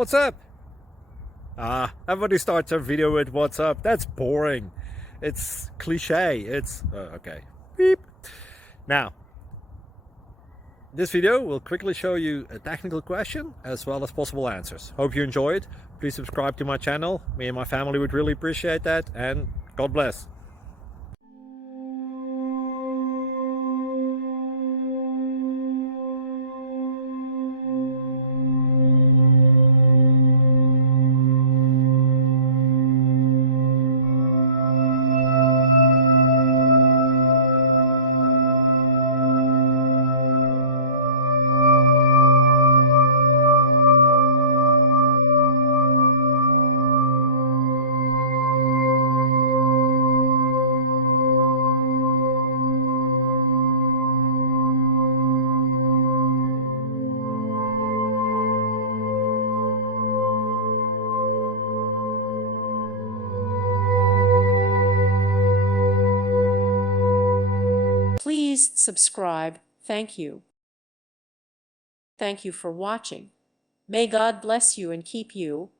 What's up? Everybody starts their video with what's up. That's boring. It's cliche. It's okay. Beep. Now, this video will quickly show you a technical question as well as possible answers. Hope you enjoy it. Please subscribe to my channel. Me and my family would really appreciate that, and God bless. Please subscribe. Thank you. Thank you for watching. May God bless you and keep you.